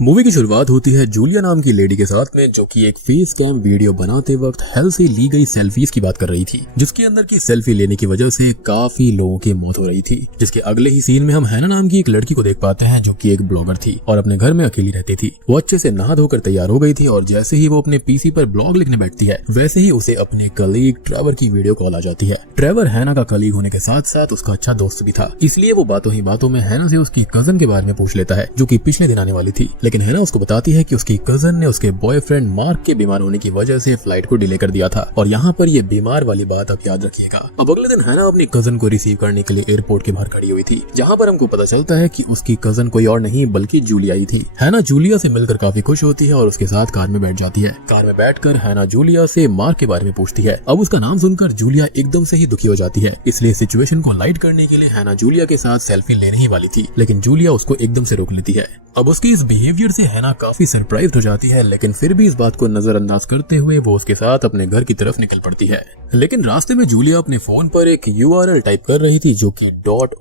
Movie की शुरुआत होती है जूलिया नाम की लेडी के साथ में, जो कि एक फेस कैम वीडियो बनाते वक्त हेल से ली गई सेल्फीज की बात कर रही थी, जिसके अंदर की सेल्फी लेने की वजह से काफी लोगों की मौत हो रही थी। जिसके अगले ही सीन में हम हैना नाम की एक लड़की को देख पाते हैं, जो कि एक ब्लॉगर थी और अपने घर में अकेली रहती थी। वो अच्छे से नहा धोकर तैयार हो गई थी और जैसे ही वो अपने पीसी पर ब्लॉग लिखने बैठती है, वैसे ही उसे अपने कलीग ट्रेवर की वीडियो कॉल आ जाती है। ट्रेवर हैना का कलीग होने के साथ साथ उसका अच्छा दोस्त भी था, इसलिए वो बातों ही बातों में हैना से उसकी कजन के बारे में पूछ लेता है, जो कि पिछले दिन आने वाली थी। लेकिन हैना उसको बताती है कि उसकी कजन ने उसके बॉयफ्रेंड मार्क के बीमार होने की वजह से फ्लाइट को डिले कर दिया था। और यहाँ पर ये बीमार वाली बात आप याद रखिएगा। अब अगले दिन हैना अपनी कजन को रिसीव करने के लिए एयरपोर्ट के बाहर खड़ी हुई थी, जहाँ पर हमको पता चलता है कि उसकी कजन कोई और नहीं बल्कि जूलिया ही थी। हैना जूलिया से मिलकर काफी खुश होती है और उसके साथ कार में बैठ जाती है। कार में बैठकर हैना जूलिया से मार्क के बारे में पूछती है। अब उसका नाम सुनकर जूलिया एकदम से ही दुखी हो जाती है, इसलिए सिचुएशन को लाइट करने के लिए हैना जूलिया के साथ सेल्फी लेने ही वाली थी, लेकिन जूलिया उसको एकदम से रोक लेती है। अब उसकी इस बिहेवियर से हैना काफी सरप्राइज हो जाती है, लेकिन फिर भी इस बात को नजरअंदाज करते हुए वो उसके साथ अपने घर की तरफ निकल पड़ती है। लेकिन रास्ते में जूलिया अपने फोन पर एक URL टाइप कर रही थी, जो कि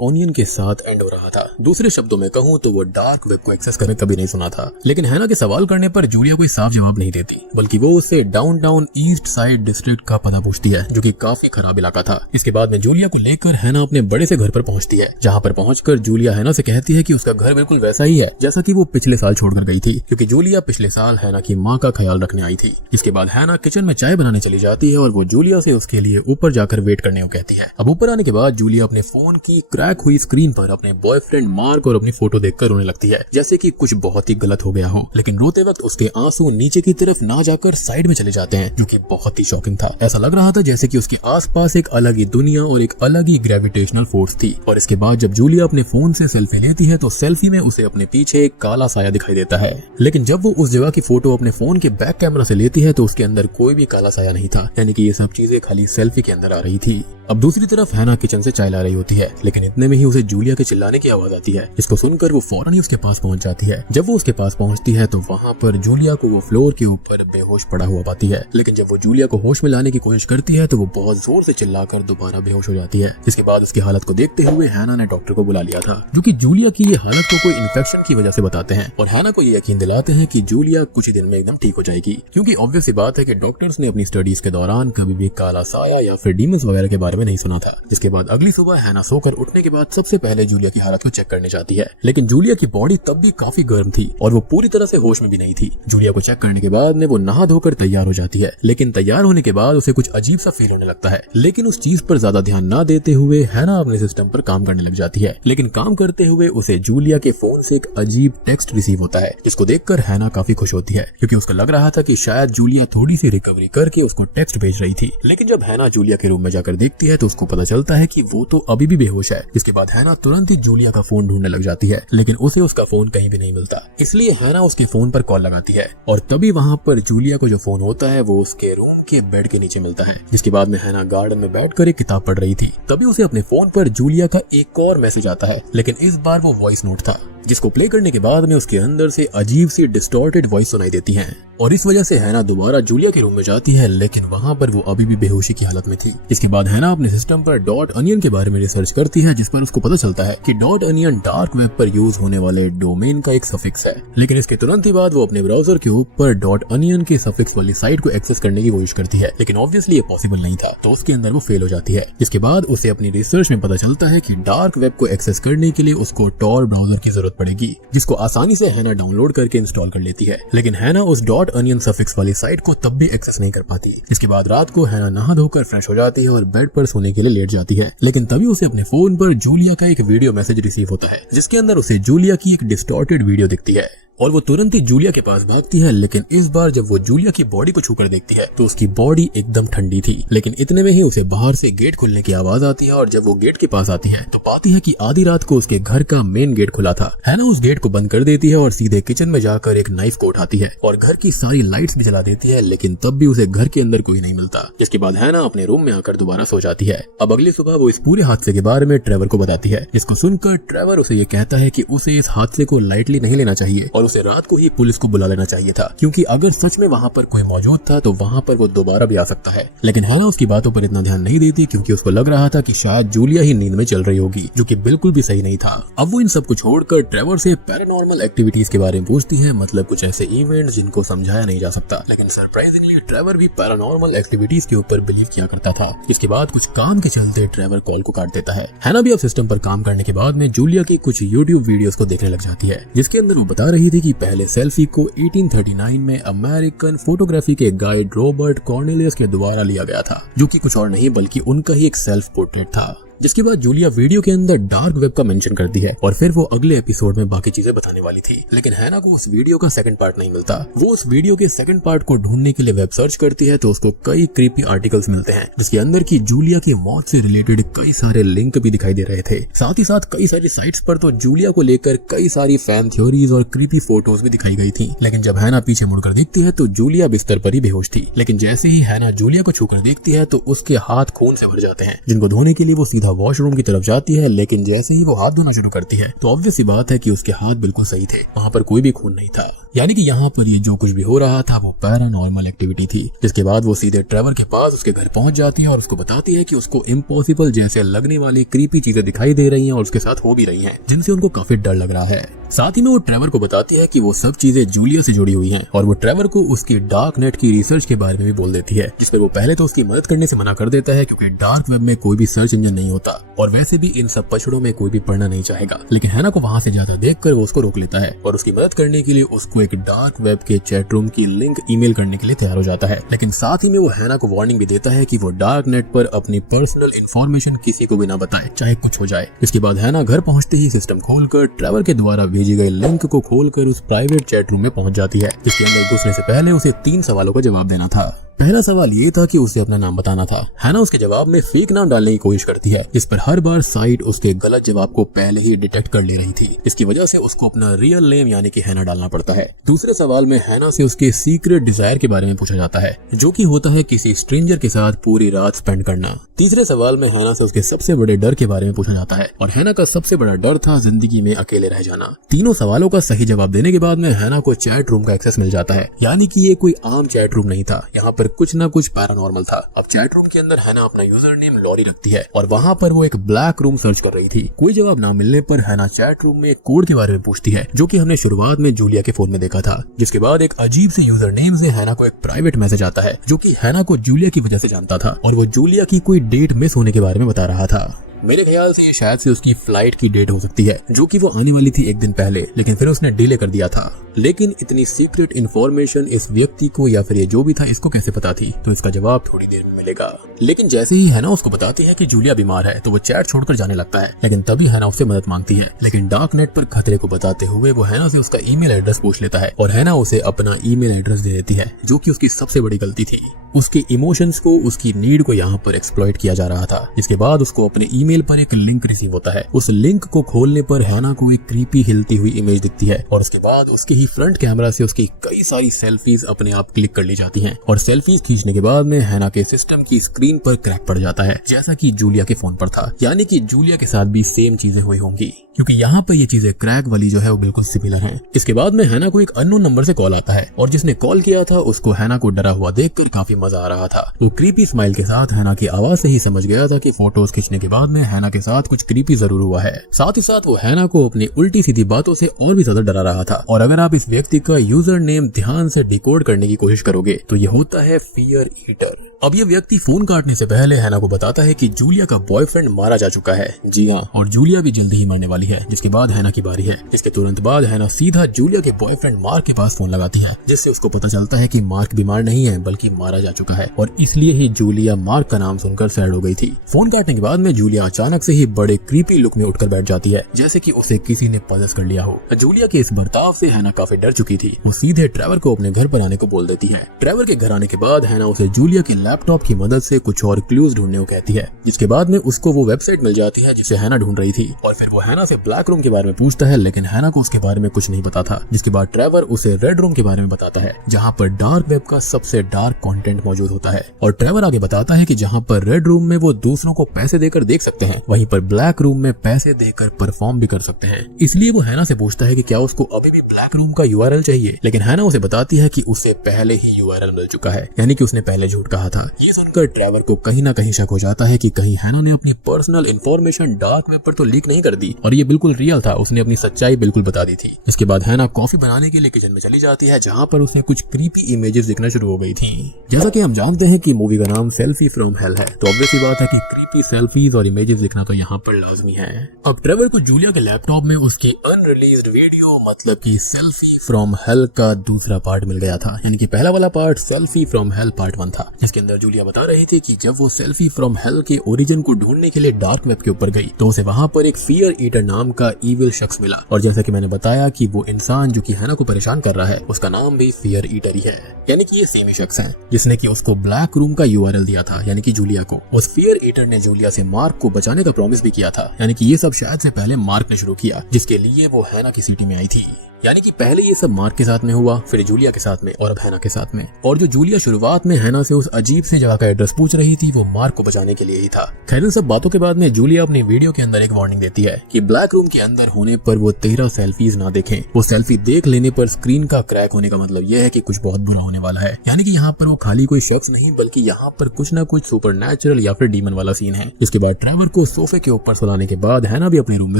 .onion के साथ एंड हो रहा था। दूसरे शब्दों में कहूँ तो वो डार्क वेब को एक्सेस करने कभी नहीं सुना था। लेकिन हैना के सवाल करने पर जूलिया कोई साफ जवाब नहीं देती, बल्कि वो उससे डाउनटाउन ईस्ट साइड डिस्ट्रिक्ट का पता पूछती है, जो कि काफी खराब इलाका था। इसके बाद में जूलिया को लेकर हैना अपने बड़े से घर पर पहुंचती है, जहाँ पर पहुंचकर जूलिया हैना से कहती है कि उसका घर बिल्कुल वैसा ही है जैसा कि वो पिछले साल छोड़कर गई थी, क्योंकि जूलिया पिछले साल हैना की माँ का ख्याल रखने आई थी। इसके बाद हैना किचन में चाय बनाने चली जाती है और वो जूलिया से उसके लिए ऊपर जाकर वेट करने को कहती है। अब ऊपर आने के बाद जूलिया अपने फोन की क्रैक हुई स्क्रीन पर अपने बॉयफ्रेंड मार्क और अपनी फोटो देखकर रोने लगती है, जैसे कि कुछ बहुत ही गलत हो गया हो। लेकिन रोते वक्त उसके आंसू नीचे की तरफ ना जाकर साइड में चले जाते हैं, जो कि बहुत ही शॉकिंग था। ऐसा लग रहा था जैसे कि उसके आसपास एक अलग ही दुनिया और एक अलग ही ग्रेविटेशनल फोर्स थी। और इसके बाद जब जूलिया अपने फोन से सेल्फी लेती है तो सेल्फी में उसे अपने पीछे एक काला साया दिखाई देता है। लेकिन जब वो उस जगह की फोटो अपने फोन के बैक कैमरा से लेती है तो उसके अंदर कोई भी काला साया नहीं था, यानी कि ये सब चीजें खाली सेल्फी के अंदर आ रही थी। अब दूसरी तरफ हैना किचन से चाय ला रही होती है, लेकिन इतने में ही उसे जूलिया के चिल्लाने की आवाज आती है। इसको सुनकर वो फौरन ही उसके पास पहुंच जाती है। जब वो उसके पास पहुंचती है तो वहाँ पर जूलिया को वो फ्लोर के ऊपर बेहोश पड़ा हुआ पाती है। लेकिन जब वो जूलिया को होश में लाने की कोशिश करती है तो वो बहुत जोर से चिल्लाकर दोबारा बेहोश हो जाती है। इसके बाद उसकी हालत को देखते हुए हैना ने डॉक्टर को बुला लिया था, जो कि जूलिया की ये हालत को कोई इन्फेक्शन की वजह से बताते हैं और हैना को ये यकीन दिलाते हैं कि जूलिया कुछ ही दिन में एकदम ठीक हो जाएगी। क्योंकि ऑब्वियस सी बात है कि डॉक्टर्स ने अपनी स्टडीज के दौरान कभी भी काला साया या फिर डीमंस वगैरह के बारे में नहीं सुना था। इसके बाद अगली सुबह हैना सोकर उठने के बाद सबसे पहले जूलिया की हालत को चेक करने जाती है, लेकिन जूलिया की बॉडी तब भी काफी गर्म थी और वो पूरी तरह से होश में भी नहीं थी। जूलिया को चेक करने के बाद में वो नहा धोकर तैयार हो जाती है, लेकिन तैयार होने के बाद उसे कुछ अजीब सा फील होने लगता है। लेकिन उस चीज पर ज्यादा ध्यान न देते हुए हैना अपने सिस्टम पर काम करने लग जाती है। लेकिन काम करते हुए उसे जूलिया के फोन से एक अजीब टेक्स्ट रिसीव होता है, जिसको देखकर हैना काफी खुश होती है, क्योंकि उसको लग रहा था कि शायद जूलिया थोड़ी सी रिकवरी करके उसको टेक्स्ट भेज रही थी। लेकिन जब हैना जूलिया के रूम में जाकर देखती है तो उसको पता चलता है कि वो तो अभी भी बेहोश है। इसके बाद हैना तुरंत ही जूलिया का फोन ढूंढने लग जाती है, लेकिन उसे उसका फोन कहीं भी नहीं मिलता। इसलिए हैना उसके फोन पर कॉल लगाती है और तभी वहाँ पर जूलिया को जो फोन होता है वो उसके रूम के बेड के नीचे मिलता है। जिसके बाद में हैना गार्डन में बैठकर एक किताब पढ़ रही थी, तभी उसे अपने फोन पर जूलिया का एक और मैसेज आता है, लेकिन इस बार वो वॉइस नोट था, जिसको प्ले करने के बाद में उसके अंदर से अजीब सी डिस्टॉर्टेड वॉइस सुनाई देती है। और इस वजह से हैना दोबारा जूलिया के रूम में जाती है, लेकिन वहाँ पर वो अभी भी बेहोशी की हालत में थी। इसके बाद हैना अपने सिस्टम पर .onion के बारे में रिसर्च करती है, जिस पर उसको पता चलता है कि .onion डार्क वेब पर यूज होने वाले डोमेन का एक सफिक्स है। लेकिन इसके तुरंत ही बाद वो अपने ब्राउजर के ऊपर .onion के सफिक्स वाली साइट को एक्सेस करने की कोशिश करती है, लेकिन ऑब्वियसली ये पॉसिबल नहीं था, तो उसके अंदर वो फेल हो जाती है। इसके बाद उसे अपनी रिसर्च में पता चलता है कि डार्क वेब को एक्सेस करने के लिए उसको टॉर ब्राउजर की जरूरत पड़ेगी, जिसको आसानी से हैना डाउनलोड करके इंस्टॉल कर लेती है। लेकिन हैना उस .onion सफिक्स वाली साइट को तब भी एक्सेस नहीं कर पाती। इसके बाद रात को हैना नहा धोकर फ्रेश हो जाती है और बेड पर सोने के लिए लेट जाती है। लेकिन तभी उसे अपने फोन पर जूलिया का एक वीडियो मैसेज रिसीव होता है, जिसके अंदर उसे जूलिया की एक डिस्टॉर्टेड वीडियो दिखती है और वो तुरंत ही जूलिया के पास भागती है। लेकिन इस बार जब वो जूलिया की बॉडी को छूकर देखती है तो उसकी बॉडी एकदम ठंडी थी। लेकिन इतने में ही उसे बाहर से गेट खुलने की आवाज आती है और जब वो गेट के पास आती है तो पाती है कि आधी रात को उसके घर का मेन गेट खुला था। हैना उस गेट को बंद कर देती है और सीधे किचन में जाकर एक नाइफ को उठाती है और घर की सारी लाइट्स भी जला देती है, लेकिन तब भी उसे घर के अंदर कोई नहीं मिलता। जिसके बाद हैना अपने रूम में आकर दोबारा सो जाती है। अब अगली सुबह वो इस पूरे हादसे के बारे में ट्रेवर को बताती है, जिसको सुनकर ट्रेवर उसे ये कहता है कि उसे इस हादसे को लाइटली नहीं लेना चाहिए और उसे रात को ही पुलिस को बुला लेना चाहिए था, क्योंकि अगर सच में वहाँ पर कोई मौजूद था तो वहाँ पर वो दोबारा भी आ सकता है। लेकिन हैना उसकी बातों पर इतना ध्यान नहीं देती, क्योंकि उसको लग रहा था कि शायद जूलिया ही नींद में चल रही होगी, जो कि बिल्कुल भी सही नहीं था। अब वो इन सब को छोड़कर ट्रेवर से पैरानॉर्मल एक्टिविटीज के बारे में पूछती है, मतलब कुछ ऐसे इवेंट्स जिनको समझाया नहीं जा सकता। लेकिन सरप्राइजिंगली ट्रेवर भी पैरानॉर्मल एक्टिविटीज के ऊपर बिलीव किया करता था। इसके बाद कुछ काम के चलते ट्रेवर कॉल को काट देता है। हैना भी अब सिस्टम पर काम करने के बाद में जूलिया की कुछ यूट्यूब वीडियोस को देखने लग जाती है, जिसके अंदर वो बता रही थी कि पहले सेल्फी को 1839 में अमेरिकन फोटोग्राफी के गाइड रॉबर्ट कॉर्नेलियस के द्वारा लिया गया था, जो कि कुछ और नहीं बल्कि उनका ही एक सेल्फ पोर्ट्रेट था। जिसके बाद जूलिया वीडियो के अंदर डार्क वेब का मेंशन करती है और फिर वो अगले एपिसोड में बाकी चीजें बताने वाली थी। लेकिन हैना को उस वीडियो का सेकंड पार्ट नहीं मिलता। वो उस वीडियो के सेकंड पार्ट को ढूंढने के लिए वेब सर्च करती है तो उसको कई क्रीपी आर्टिकल्स मिलते हैं, जिसके अंदर की जूलिया की मौत से रिलेटेड कई सारे लिंक भी दिखाई दे रहे थे। साथ ही साथ कई सारी साइट्स पर तो जूलिया को लेकर कई सारी फैन थ्योरीज और क्रीपी फोटोज भी दिखाई गई थी। लेकिन जब हैना पीछे मुड़कर देखती है तो जूलिया बिस्तर पर ही बेहोश थी। लेकिन जैसे ही हैना जूलिया को छूकर देखती है तो उसके हाथ खून से भर जाते हैं, जिनको धोने के लिए वो सीधा वॉशरूम की तरफ जाती है। लेकिन जैसे ही वो हाथ धोना शुरू करती है तो ऑब्वियस सी बात है कि उसके हाथ बिल्कुल सही थे, वहाँ पर कोई भी खून नहीं था। यानी कि यहाँ पर ये जो कुछ भी हो रहा था वो पैरानॉर्मल एक्टिविटी थी। जिसके बाद वो सीधे ट्रेवर के पास उसके घर पहुंच जाती है और उसको बताती है कि उसको इम्पॉसिबल जैसे लगने वाली क्रीपी चीजें दिखाई दे रही हैं और उसके साथ हो भी रही हैं, जिनसे उनको काफी डर लग रहा है। साथ ही में वो ट्रेवर को बताती है कि वो सब चीजें जूलिया से जुड़ी हुई हैं और वो ट्रेवर को उसकी डार्क नेट की रिसर्च के बारे में भी बोल देती है, जिस पर वो पहले तो उसकी मदद करने से मना कर देता है, क्योंकि डार्क वेब में कोई भी सर्च इंजन नहीं होता और वैसे भी इन सब पछड़ों में कोई भी पढ़ना नहीं चाहेगा। लेकिन हैना को वहाँ से जाते देखकर वो उसको रोक लेता है और उसकी मदद करने के लिए उसको एक डार्क वेब के चैट रूम की लिंक ईमेल करने के लिए तैयार हो जाता है। लेकिन साथ ही में वो हैना को वार्निंग भी देता है कि वो डार्क नेट पर अपनी पर्सनल इंफॉर्मेशन किसी को भी ना बताए, चाहे कुछ हो जाए। इसके बाद हैना घर पहुंचते ही सिस्टम खोलकर ट्रेवर के द्वारा भेजी गई लिंक को खोलकर उस प्राइवेट चैट रूम में पहुंच जाती है, जिसके अंदर घुसने से पहले उसे 3 सवालों का जवाब देना था। पहला सवाल ये था कि उसे अपना नाम बताना था। हैना उसके जवाब में फेक नाम डालने की कोशिश करती है, जिस पर हर बार साइट उसके गलत जवाब को पहले ही डिटेक्ट कर ले रही थी। इसकी वजह से उसको अपना रियल नेम यानी कि हैना डालना पड़ता है। दूसरे सवाल में हैना से उसके सीक्रेट डिजायर के बारे में पूछा जाता है, जो कि होता है किसी स्ट्रेंजर के साथ पूरी रात स्पेंड करना। तीसरे सवाल में हैना से उसके सबसे बड़े डर के बारे में पूछा जाता है और हैना का सबसे बड़ा डर था जिंदगी में अकेले रह जाना। तीनों सवालों का सही जवाब देने के बाद में हैना को चैट रूम का एक्सेस मिल जाता है, यानी कि ये कोई आम चैट रूम नहीं था, यहाँ पर कुछ न कुछ पैरानॉर्मल था। अब चैट रूम के अंदर हैना अपना यूजर नेम लॉरी रखती है और वहाँ पर वो एक ब्लैक रूम सर्च कर रही थी। कोई जवाब ना मिलने पर हैना चैट रूम में एक कोड के बारे में पूछती है, जो कि हमने शुरुआत में जूलिया के फोन में देखा था। जिसके बाद एक अजीब से यूजर नेम से हैना को एक प्राइवेट मैसेज आता है, जो कि हैना को जूलिया की वजह से जानता था और वो जूलिया की कोई डेट मिस होने के बारे में बता रहा था। मेरे ख्याल से ये शायद से उसकी फ्लाइट की डेट हो सकती है, जो कि वो आने वाली थी एक दिन पहले, लेकिन फिर उसने डिले कर दिया था। लेकिन इतनी सीक्रेट इन्फॉर्मेशन इस व्यक्ति को या फिर ये जो भी था इसको कैसे पता थी, तो इसका जवाब थोड़ी देर में मिलेगा। लेकिन जैसे ही हैना उसको बताती है कि जूलिया बीमार है तो वो चैट छोड़कर जाने लगता है। लेकिन तभी हैना उससे मदद मांगती है, लेकिन डार्क नेट पर खतरे को बताते हुए वो हैना से उसका ईमेल एड्रेस पूछ लेता है और हैना उसे अपना ईमेल एड्रेस दे देती है, जो कि उसकी सबसे बड़ी गलती थी। उसके इमोशंस को, उसकी नीड को यहाँ पर एक्सप्लॉइट किया जा रहा था। इसके बाद उसको अपने ईमेल पर एक लिंक रिसीव होता है। उस लिंक को खोलने पर हैना को एक क्रीपी हिलती हुई इमेज दिखती है और उसके बाद उसके ही फ्रंट कैमरा से उसकी कई सारी सेल्फीज अपने आप क्लिक कर ली जाती हैं और सेल्फीज खींचने के बाद में हैना के सिस्टम की स्क्रीन पर क्रैक पड़ जाता है, जैसा कि जूलिया के फोन पर था। यानी कि जूलिया के साथ भी सेम चीजें हुई होंगी, क्योंकि यहाँ पर ये चीजें क्रैक वाली जो है वो बिल्कुल सिमिलर हैं। इसके बाद में हैना को एक अननोन नंबर से कॉल आता है और जिसने कॉल किया था उसको हैना को डरा हुआ देखकर काफी मजा आ रहा था। तो क्रीपी स्माइल के साथ हैना की आवाज से ही समझ गया था कि फोटोज खींचने के बाद में हैना के साथ कुछ क्रीपी जरूर हुआ है। साथ ही साथ वो हैना को अपनी उल्टी सीधी बातों से और भी ज्यादा डरा रहा था। और अगर आप इस व्यक्ति का यूजर नेम ध्यान से डिकोड करने की कोशिश करोगे तो ये होता है फियर ईटर। अब ये व्यक्ति फोन काटने से पहले हैना को बताता है कि जूलिया का बॉयफ्रेंड मारा जा चुका है। जी हाँ, और जूलिया भी जल्दी ही मरने वाली है। जिसके बाद हैना की बारी है। इसके तुरंत बाद हैना सीधा जूलिया के बॉयफ्रेंड मार्क के पास फोन लगाती है, जिससे उसको पता चलता है कि मार्क बीमार नहीं है बल्कि मारा जा चुका है और इसलिए ही जूलिया मार्क का नाम सुनकर सैड हो गई थी। फोन काटने के बाद में जूलिया अचानक से ही बड़े क्रीपी लुक में उठकर बैठ जाती है, जैसे कि उसे किसी ने पजेस कर लिया हो। जूलिया के इस बर्ताव से हैना काफी डर चुकी थी। वो सीधे ट्रेवर को अपने घर पर आने को बोल देती है। ट्रेवर के घर आने के बाद हैना उसे जूलिया के लैपटॉप की मदद से कुछ और क्लूज ढूंढने को कहती है, जिसके बाद में उसको वो वेबसाइट मिल जाती है जिसे हैना ढूंढ रही थी। और फिर वो हैना से ब्लैक रूम के बारे में पूछता है, लेकिन हैना को उसके बारे में कुछ नहीं पता था। जिसके बाद ट्रेवर उसे रेड रूम के बारे में बताता है, जहाँ पर डार्क वेब का सबसे डार्क कंटेंट मौजूद होता है। और ट्रेवर आगे बताता है कि जहाँ पर रेड रूम में वो दूसरों को पैसे देकर देख सकते हैं, वहीं पर ब्लैक रूम में पैसे देकर परफॉर्म भी कर सकते हैं। इसलिए वो हैना से पूछता है कि क्या उसको अभी भी ब्लैक रूम का यूआरएल चाहिए, लेकिन हैना उसे बताती है कि उसे पहले ही यूआरएल मिल चुका है, यानी कि उसने पहले झूठ कहा था। ये सुनकर ट्रेवर को कहीं ना कहीं शक हो जाता है कि कहीं हैना ने अपनी पर्सनल इंफॉर्मेशन डार्क वेब पर तो लीक नहीं कर दी और ये बिल्कुल रियल था, उसने अपनी सच्चाई बिल्कुल बता दी थी। इसके बाद हैना कॉफी बनाने के लिए किचन में चली जाती है, जहाँ पर उसे कुछ क्रीपी इमेजेस दिखना शुरू हो गई थी। जैसा कि हम जानते हैं कि मूवी का नाम सेल्फी फ्रॉम हेल है, तो ऑब्वियस सी बात है कि क्रीपी सेल्फीज और इमेजेस दिखना तो यहाँ पर लाजमी है। अब ट्रेवर को जूलिया के लैपटॉप में उसकी अनरिलीज्ड वीडियो मतलब कि सेल्फी फ्रॉम हेल का दूसरा पार्ट मिल गया था, यानी कि पहला वाला part selfie from hello part 1 था, जिसके अंदर जूलिया बता रही थी कि जब वो सेल्फी फ्रॉम हेल के ओरिजिन को ढूंढने के लिए डार्क वेब के ऊपर गई तो उसे वहां पर एक फियर ईटर नाम का इविल शख्स मिला। और जैसा कि मैंने बताया कि वो इंसान जो कि हैना को परेशान कर रहा है उसका नाम भी फियर ईटर ही है, यानी कि ये सेम ही शख्स है जिसने कि उसको ब्लैक रूम का यूआरएल दिया था, यानी कि जूलिया को। उस फियर ईटर ने जूलिया से मार्क को बचाने का प्रॉमिस भी किया था, यानी कि ये सब शायद से पहले मार्क ने शुरू किया, जिसके लिए वो हैना की सिटी में आई थी। यानी कि पहले ये सब मार्क के साथ में हुआ, फिर जूलिया के साथ में और अब हैना के साथ में। और जो जूलिया शुरुआत में हैना से उस अजीब से जगह का एड्रेस पूछ रही थी वो मार्क को बचाने के लिए ही था। खैर इन सब बातों के बाद में जूलिया अपनी वीडियो के अंदर एक वार्निंग देती है कि ब्लैक रूम के अंदर होने पर वो 13 सेल्फीज ना देखें। वो सेल्फी देख लेने पर स्क्रीन का क्रैक होने का मतलब यह है कि कुछ बहुत बुरा होने वाला है। यानी कि यहाँ पर वो खाली कोई शख्स नहीं बल्कि यहाँ पर कुछ ना कुछ सुपरनैचुरल या फिर डीमन वाला सीन है। इसके बाद ट्रेवर को सोफे के ऊपर सुलाने के बाद हैना भी अपने रूम में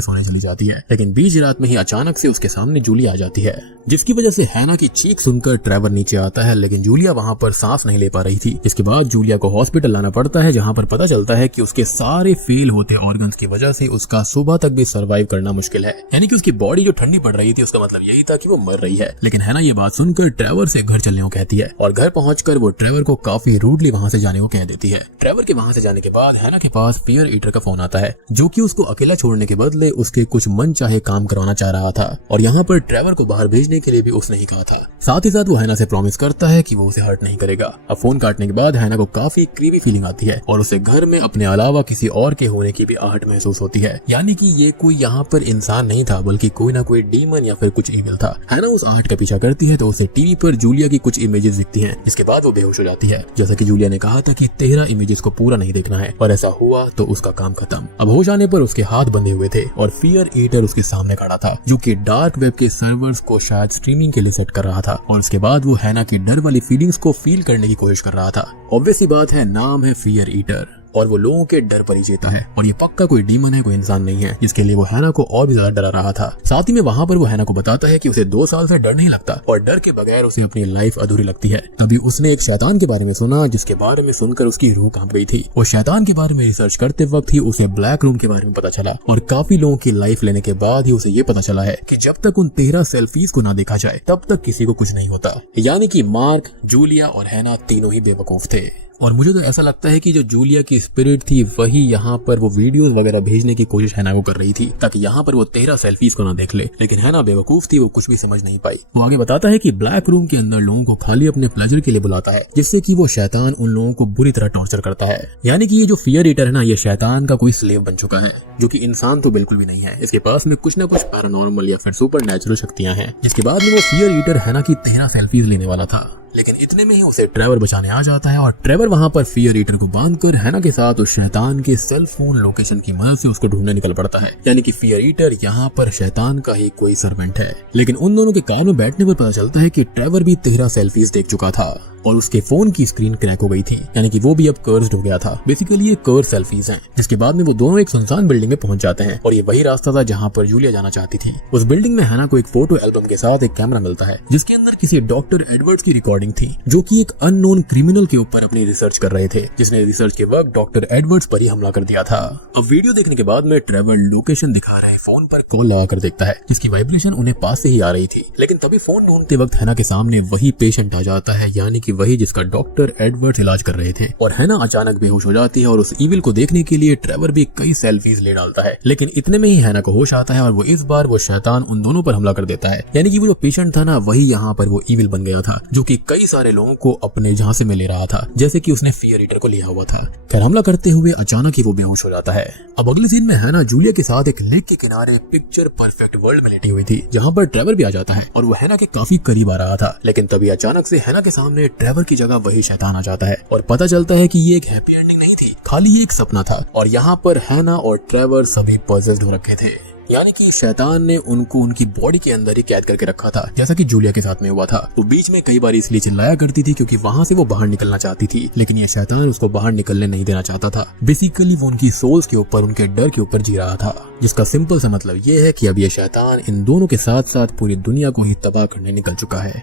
सोने चली जाती है, लेकिन बीच रात में ही अचानक से उसके सामने जूलिया आ जाती है, जिसकी वजह से हैना की चीख सुनकर ट्रेवर नीचे आता है, लेकिन जूलिया वहां पर सांस नहीं ले पा रही थी। इसके बाद जूलिया को हॉस्पिटल लाना पड़ता है, जहां पर पता चलता है कि उसके सारे फेल होते ऑर्गन्स की वजह से उसका सुबह तक भी सरवाइव करना मुश्किल है। यानी कि उसकी बॉडी जो ठंडी पड़ रही थी उसका मतलब यही था कि वो मर रही है। लेकिन हैना ये बात सुनकर ट्रेवर से घर चलने को कहती है और घर पहुंचकर वो ट्रेवर को काफी रूडली वहां से जाने को कह देती है। ट्रेवर के वहां से जाने के बाद हैना के पास फियर ईटर का फोन आता है, जो कि उसको अकेला छोड़ने के बदले उसके कुछ मन चाहे काम करवाना चाह रहा था। और यहाँ पर ट्रेवर को बाहर भेजने के लिए भी उसने ही कहा था। साथ ही साथ वो हैना से प्रॉमिस करता है कि वो उसे हर्ट नहीं करेगा। अब फोन काटने के बाद हैना को काफी क्रीपी फीलिंग आती है और उसे घर में अपने अलावा किसी और के होने की भी आहट महसूस होती है, यानी कि ये कोई यहाँ पर इंसान नहीं था बल्कि कोई ना कोई डीमन या फिर कुछ इविल था। हैना उस आहट का पीछा करती है तो उसे टीवी पर जूलिया की कुछ इमेजेस दिखती हैं, जिसके बाद वो बेहोश हो जाती है। जैसा कि जूलिया ने कहा था कि 13 इमेजेस को पूरा नहीं देखना है, और ऐसा हुआ तो उसका काम खत्म। अब होश आने पर उसके हाथ बंधे हुए थे और फियर ईटर उसके सामने खड़ा था, जो कि डार्क वेब के सर्वर्स को शायद स्ट्रीमिंग के लिए सेट कर रहा था। और उसके बाद वो हैना की डर वाली फीलिंग्स को फील करने की कोशिश कर रहा था। ऑब्वियस सी बात है, नाम है फियर ईटर और वो लोगों के डर पर ही जीता है, और ये पक्का कोई डीमन है, कोई इंसान नहीं है, जिसके लिए वो हैना को और भी ज्यादा डरा रहा था। साथ ही में वहां पर वो हैना को बताता है कि उसे 2 साल से डर नहीं लगता और डर के बगैर उसे अपनी लाइफ अधूरी लगती है। तभी उसने एक शैतान के बारे में सुना, जिसके बारे में सुनकर उसकी रूह कांप गई थी। वो शैतान के बारे में रिसर्च करते वक्त ही उसे ब्लैक रूम के बारे में पता चला, और काफी लोगों की लाइफ लेने के बाद ही उसे ये पता चला है कि जब तक उन 13 सेल्फीज को ना देखा जाए तब तक किसी को कुछ नहीं होता। यानी कि मार्क, जूलिया और हैना तीनों ही बेवकूफ थे। और मुझे तो ऐसा लगता है कि जो जूलिया की स्पिरिट थी वही यहाँ पर वो वीडियोस वगैरह भेजने की कोशिश हैना को कर रही थी, ताकि यहाँ पर वो 13 सेल्फीज को ना देख ले। लेकिन हैना बेवकूफ थी, वो कुछ भी समझ नहीं पाई। वो आगे बताता है कि ब्लैक रूम के अंदर लोगों को खाली अपने प्लेजर के लिए बुलाता है, जिससे कि वो शैतान उन लोगों को बुरी तरह टॉर्चर करता है। यानी कि ये जो फियर ईटर है ना, ये शैतान का कोई स्लेव बन चुका है, जो कि इंसान तो बिल्कुल भी नहीं है। इसके पास में कुछ ना कुछ पैरानॉर्मल या फिर सुपर नेचुरल शक्तियां हैं। जिसके बाद में वो फियर ईटर हैना की 13 सेल्फीज लेने वाला था, लेकिन इतने में ही उसे ट्रेवर बचाने आ जाता है, और ट्रेवर वहां पर फियर ईटर को बांधकर हैना के साथ उस शैतान के सेल फोन लोकेशन की मदद से उसको ढूंढने निकल पड़ता है। यानी कि फियर ईटर यहाँ पर शैतान का ही कोई सर्वेंट है। लेकिन उन दोनों के कार में बैठने पर पता चलता है कि ट्रेवर भी 13 सेल्फीज देख चुका था और उसके फोन की स्क्रीन क्रैक हो गई थी, यानी कि वो भी अब कर्स्ड हो गया था। बेसिकली ये कर्स सेल्फीज हैं। जिसके बाद में वो दोनों एक सुनसान बिल्डिंग में पहुंच जाते हैं, और ये वही रास्ता था जहां पर जूलिया जाना चाहती थी। उस बिल्डिंग में हैना को एक फोटो एल्बम के साथ एक कैमरा मिलता है, जिसके अंदर किसी डॉक्टर एडवर्ड्स की रिकॉर्डिंग थी, जो कि एक अननोन क्रिमिनल के ऊपर अपनी रिसर्च कर रहे थे, जिसने रिसर्च के वक्त डॉक्टर एडवर्ड्स पर ही हमला कर दिया था। अब वीडियो देखने के बाद में ट्रेवर लोकेशन दिखा रहे फोन पर कॉल लगाकर देखता है, जिसकी वाइब्रेशन उन्हें पास से ही आ रही थी। लेकिन तभी फोन ढूंढते वक्त हैना के सामने वही पेशेंट आ जाता है, यानी कि वही जिसका डॉक्टर एडवर्ड्स इलाज कर रहे थे। और हैना अचानक बेहोश हो जाती है, और उस इविल को देखने के लिए ट्रेवर भी कई सेल्फीज ले डालता है। लेकिन इतने में ही हैना को होश आता है, और वो इस बार वो शैतान उन दोनों पर हमला कर देता है। यानी कि वो जो पेशेंट था ना, वही यहाँ पर वो इविल बन गया था, जो कि कई कई सारे लोगों को अपने झांसे में ले रहा था, जैसे कि उसने फियर ईटर को लिया हुआ था। खैर, हमला करते हुए अचानक ही वो बेहोश हो जाता है। अब अगले सीन में हैना जूलिया के साथ एक लेक के किनारे पिक्चर परफेक्ट वर्ल्ड में लेटी हुई थी, जहाँ पर ट्रेवर भी आ जाता है और वो हैना के काफी करीब आ रहा था। लेकिन तभी अचानक से हैना के सामने ट्रेवर की जगह वही शैतान आ जाता है और पता चलता है कि ये एक हैप्पी एंडिंग नहीं थी, खाली ये एक सपना था। और यहाँ पर हैना और ट्रेवर सभी पॉजेस्ड हो रखे थे, यानी कि शैतान ने उनको उनकी बॉडी के अंदर ही कैद करके रखा था, जैसा कि जूलिया के साथ में हुआ था। तो बीच में कई बार इसलिए चिल्लाया करती थी क्योंकि वहाँ से वो बाहर निकलना चाहती थी, लेकिन ये शैतान उसको बाहर निकलने नहीं देना चाहता था। बेसिकली वो उनकी सोल्स के ऊपर, उनके डर के ऊपर जी रहा था, जिसका सिंपल सा मतलब ये है कि अब ये शैतान इन दोनों के साथ साथ पूरी दुनिया को ही तबाह करने निकल चुका है।